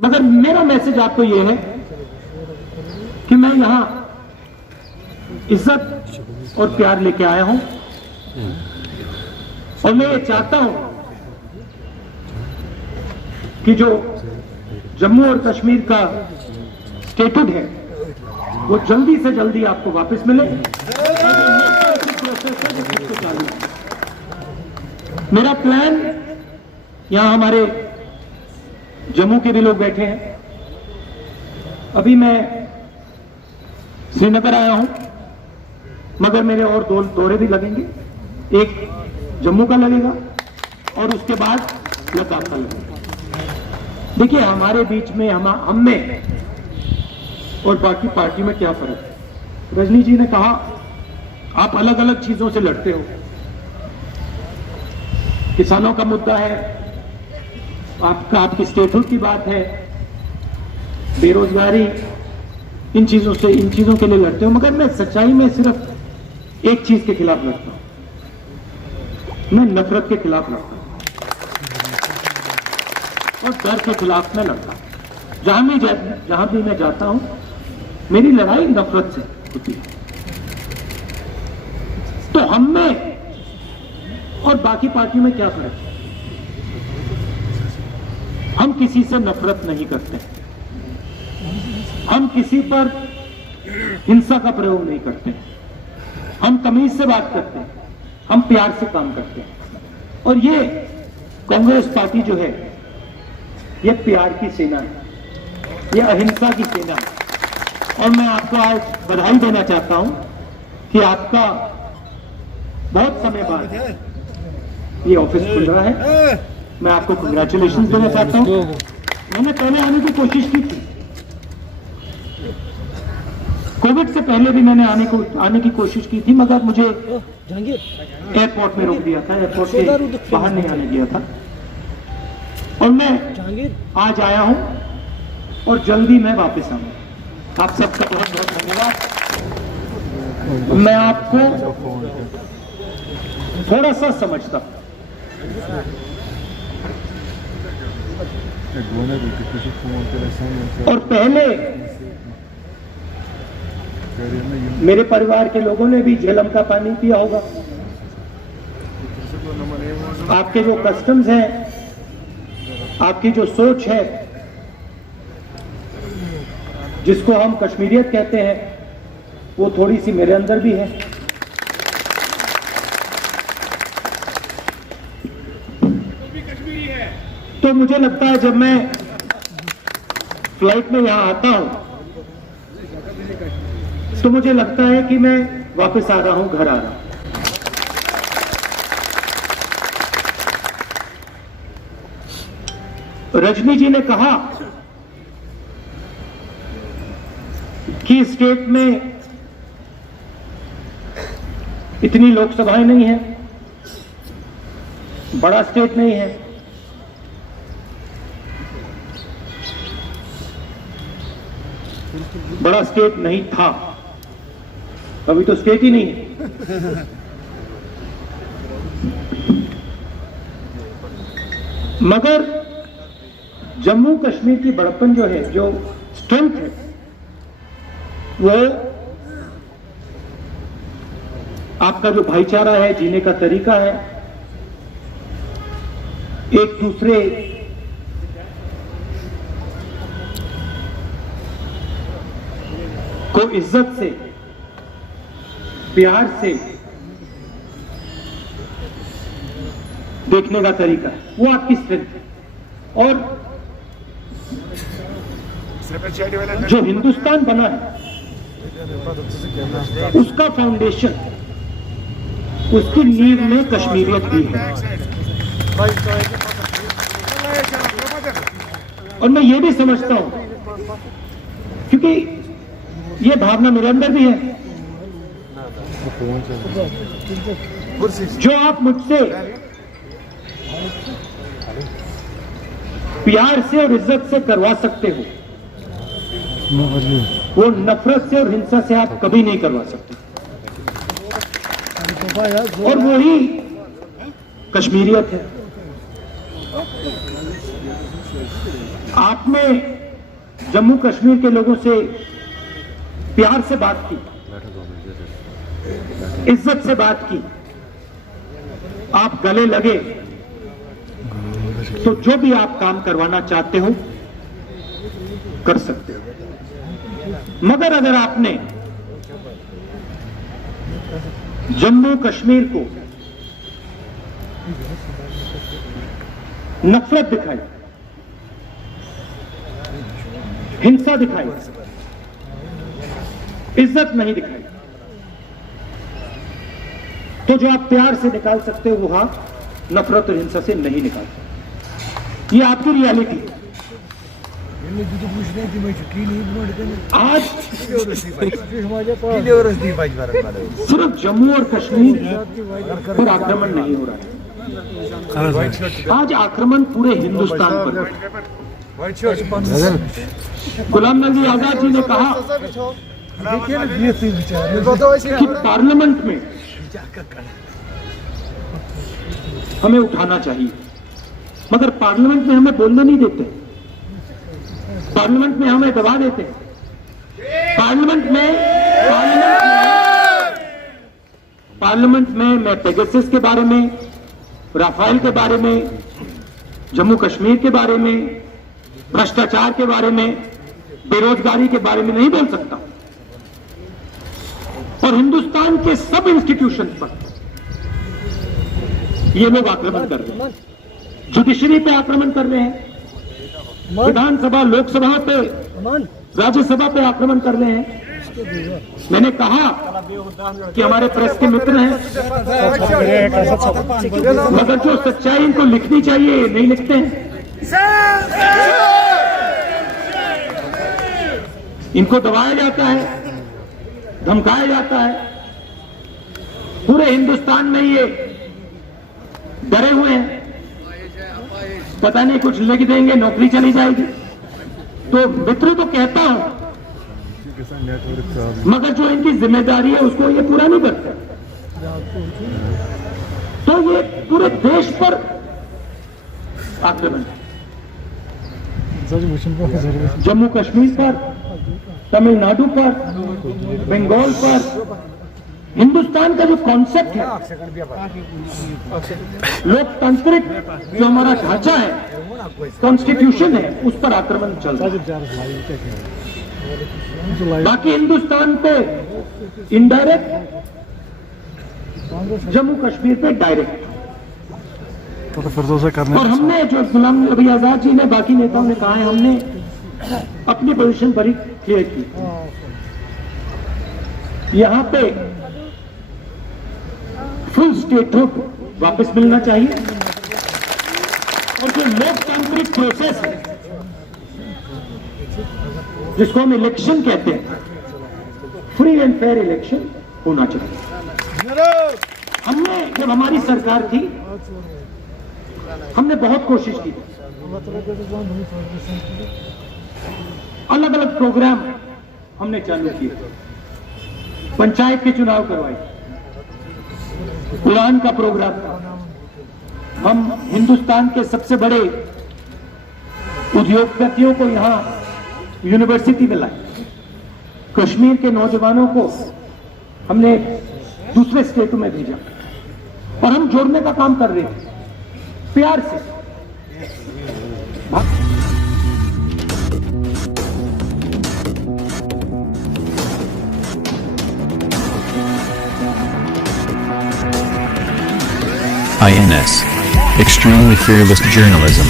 मगर मेरा मैसेज आपको यह है कि मैं यहां इज्जत और प्यार लेके आया हूं और मैं ये चाहता हूं कि जो जम्मू और कश्मीर का स्टेटस है वो जल्दी से जल्दी आपको वापस मिले। मेरा प्लान, यहां हमारे जम्मू के भी लोग बैठे हैं, अभी मैं श्रीनगर आया हूं मगर मेरे और दो दौरे भी लगेंगे, एक जम्मू का लगेगा और उसके बाद लद्दाख का लगेगा। देखिए हमारे बीच में हम में और बाकी पार्टी में क्या फर्क है। रजनी जी ने कहा आप अलग अलग चीजों से लड़ते हो, किसानों का मुद्दा है, आपकी स्टेटहुड की बात है, बेरोजगारी, इन चीजों के लिए लड़ते हो, मगर मैं सच्चाई में सिर्फ एक चीज के खिलाफ लड़ता हूं, मैं नफरत के खिलाफ लड़ता हूं और डर के खिलाफ मैं लड़ता हूं। जहां भी मैं जाता हूं मेरी लड़ाई नफरत से होती है। तो हम में और बाकी पार्टियों में क्या फर्क है? हम किसी से नफरत नहीं करते, हम किसी पर हिंसा का प्रयोग नहीं करते, हम तमीज से बात करते हैं, हम प्यार से काम करते हैं। और ये कांग्रेस पार्टी जो है ये प्यार की सेना है, ये अहिंसा की सेना है। और मैं आपको आज बधाई देना चाहता हूं कि आपका बहुत समय बाद ये ऑफिस खुल रहा है। मैं आपको कंग्रेचुलेशन देना चाहता हूं। मैंने पहले आने की कोशिश की थी, कोविड से पहले भी मैंने आने की कोशिश की थी, मगर मुझे एयरपोर्ट में रोक दिया था, एयरपोर्ट से बाहर नहीं आने दिया था। और मैं आज आया हूं और जल्दी मैं वापस आऊंगा। आप सबका बहुत बहुत धन्यवाद। मैं आपको थोड़ा सा समझता हूं। और पहले मेरे परिवार के लोगों ने भी झेलम का पानी पिया होगा। आपके जो कस्टम्स हैं, आपकी जो सोच है, जिसको हम कश्मीरियत कहते हैं, वो थोड़ी सी मेरे अंदर भी है। तो मुझे लगता है जब मैं फ्लाइट में यहां आता हूं तो मुझे लगता है कि मैं वापस आ रहा हूं, घर आ रहा हूं। रजनी जी ने कहा कि स्टेट में इतनी लोकसभाएं नहीं है, बड़ा स्टेट नहीं है। बड़ा स्टेट नहीं था, अभी तो स्टेट ही नहीं है। मगर जम्मू कश्मीर की बड़प्पन जो है, जो स्ट्रेंथ है, वो आपका जो भाईचारा है, जीने का तरीका है, एक दूसरे को इज्जत से, प्यार से देखने का तरीका है, वो आपकी स्ट्रेंथ है। और जो हिंदुस्तान बना है उसका फाउंडेशन, उसकी नींव में कश्मीरियत भी है। और मैं ये भी समझता हूं, क्योंकि ये भावना मेरे अंदर भी है, जो आप मुझसे प्यार से और इज्जत से करवा सकते हो, वो नफरत से और हिंसा से आप कभी नहीं करवा सकते। और वही कश्मीरियत है। आपने जम्मू कश्मीर के लोगों से प्यार से बात की, इज्जत से बात की, आप गले लगे, तो जो भी आप काम करवाना चाहते हो कर सकते हो। मगर अगर आपने जम्मू कश्मीर को नफरत दिखाई, हिंसा दिखाई, इज्जत नहीं दिखाई, तो जो आप प्यार से निकाल सकते हो वो हाथ नफरत और हिंसा से नहीं निकाल सकते। ये आपकी रियलिटी है। आज सिर्फ जम्मू और कश्मीर पर आक्रमण नहीं हो रहा है, आज आक्रमण पूरे हिंदुस्तान पर है। गुलाम नबी आजाद जी ने कहा कि पार्लियामेंट में हमें उठाना चाहिए, मगर पार्लियामेंट में हमें बोलने नहीं देते, पार्लियामेंट में हमें दबा देते, पार्लियामेंट में मैं पेगासस के बारे में, राफेल के बारे में, जम्मू कश्मीर के बारे में, भ्रष्टाचार के बारे में, बेरोजगारी के बारे में नहीं बोल सकता। और हिंदुस्तान के सब इंस्टीट्यूशन पर ये लोग आक्रमण कर रहे हैं, जुडिशरी पे आक्रमण कर रहे हैं, विधानसभा, लोकसभा पे, राज्यसभा पे आक्रमण कर रहे हैं। मैंने कहा कि हमारे प्रेस के मित्र हैं, मगर जो सच्चाई इनको लिखनी चाहिए नहीं लिखते हैं। इनको दबाया जाता है, धमकाया जाता है। पूरे हिंदुस्तान में ये डरे हुए हैं, पता नहीं कुछ लिख देंगे नौकरी चली जाएगी। तो मित्र तो कहता हूं, मगर जो इनकी जिम्मेदारी है उसको ये पूरा नहीं करते। तो ये पूरे देश पर आक्रमण है, जम्मू कश्मीर पर, तमिलनाडु पर, बंगाल पर। हिंदुस्तान का जो कॉन्सेप्ट है, लोकतांत्रिक जो हमारा ढांचा है, कॉन्स्टिट्यूशन है, उस पर आक्रमण चल रहा है। बाकी हिंदुस्तान पे इनडायरेक्ट, जम्मू कश्मीर पे डायरेक्ट। और हमने जो गुलाम नबी आजाद जी ने, बाकी नेताओं ने कहा है, हमने अपनी पोजीशन बड़ी क्लियर की। यहां पे फुल स्टेटहुड वापस मिलना चाहिए, और जो लोकतांत्रिक प्रोसेस है जिसको हम इलेक्शन कहते हैं, फ्री एंड फेयर इलेक्शन होना चाहिए। हमने, जब हमारी सरकार थी, हमने बहुत कोशिश की, अलग अलग प्रोग्राम हमने चालू किए, पंचायत के चुनाव करवाए, उड़ान का प्रोग्राम था। हम हिंदुस्तान के सबसे बड़े उद्योगपतियों को यहां यूनिवर्सिटी में लाए, कश्मीर के नौजवानों को हमने दूसरे स्टेटों में भेजा, और हम जोड़ने का काम कर रहे थे प्यार से। INS. Extremely fearless journalism.